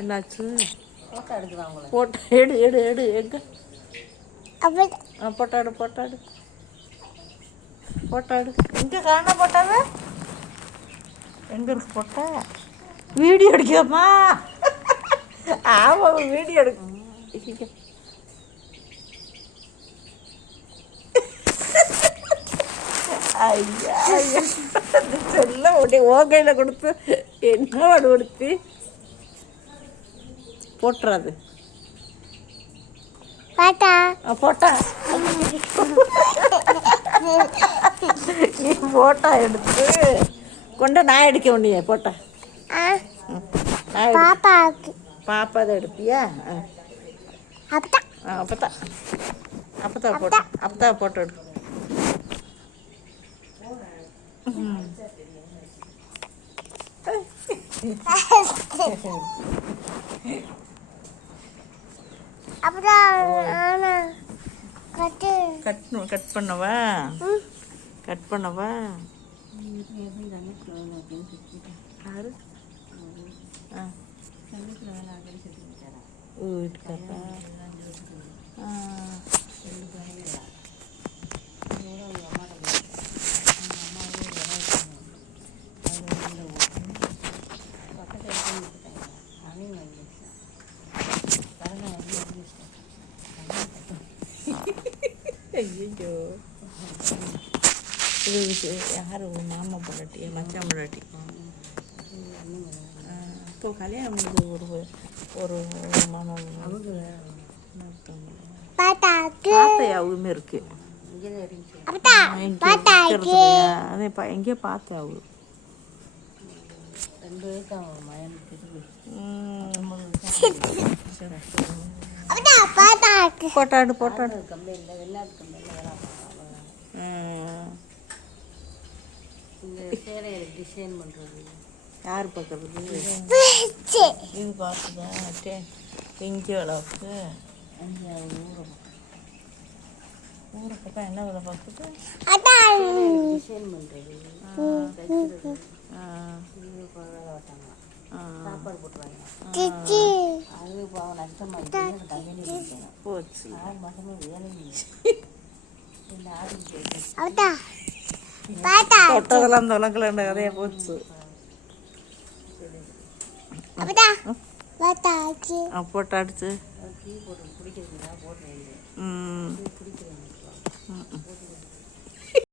என்னாச்சு? Photo எடுக்குறாங்களே. Photo எடு எடு எடு எங்க? போட்டோ எடு போட்டோ எடு போட்டோ எடு. எங்கே காண போட்டாவே? எங்கே இருக்கு போட்டா? வீடியோ எடுக்கமா? ஆமாம் வீடியோ எடுக்க. ஐயா ஐயா சொல்ல உடனே ஓகையில் கொடுத்து என்ன வாடு கொடுத்து போட்டுறாது. போட்டா நீ போட்டா எடுத்து கொண்ட நான் எடுக்க உன்னைய போட்டா. பாப்பா தான் எடுப்பியா? அப்பதான் அப்பதான் போட்டோ அப்பதான் போட்டோ எடு. கட் பண்ணவா? கட் பண்ணவா? யாரு? வீட்டுக்காரா? ஐயோ இது யார்? மாமா பொண்டாட்டி மச்சான் பொண்டாட்டி. இப்போ கல்யாணம் முடிஞ்ச ஒரு மாமா தாத்தையாவுமே இருக்கு. அதே எங்கேயோ பார்த்தேன் அவரு. 2 வயசு மயன் போட்டாடு போட்டாடு. கம்பெனியில் வெளிநாட்டு கம்பெனியில் வேலை பார்க்கலாம். இந்த சேலையை டிசைன் பண்ணுறது யார் பார்க்குறது? இது பார்த்துதா எங்கே வேலை பார்த்து? ஊரை பக்கம் என்ன வேலை பார்க்குது? டிசைன் பண்ணுறது சாப்பாடு போட்டுருவாங்க. அது நஷ்டமாக போச்சு. 6 மாதமாக வேலை தொட்டதெல்லாம் அந்த உலகில் நிறைய போச்சு. போட்டு அடிச்சு டீ போட்டு குடிக்கிறதுனா போட்டு ம் குடிக்கிறேன்.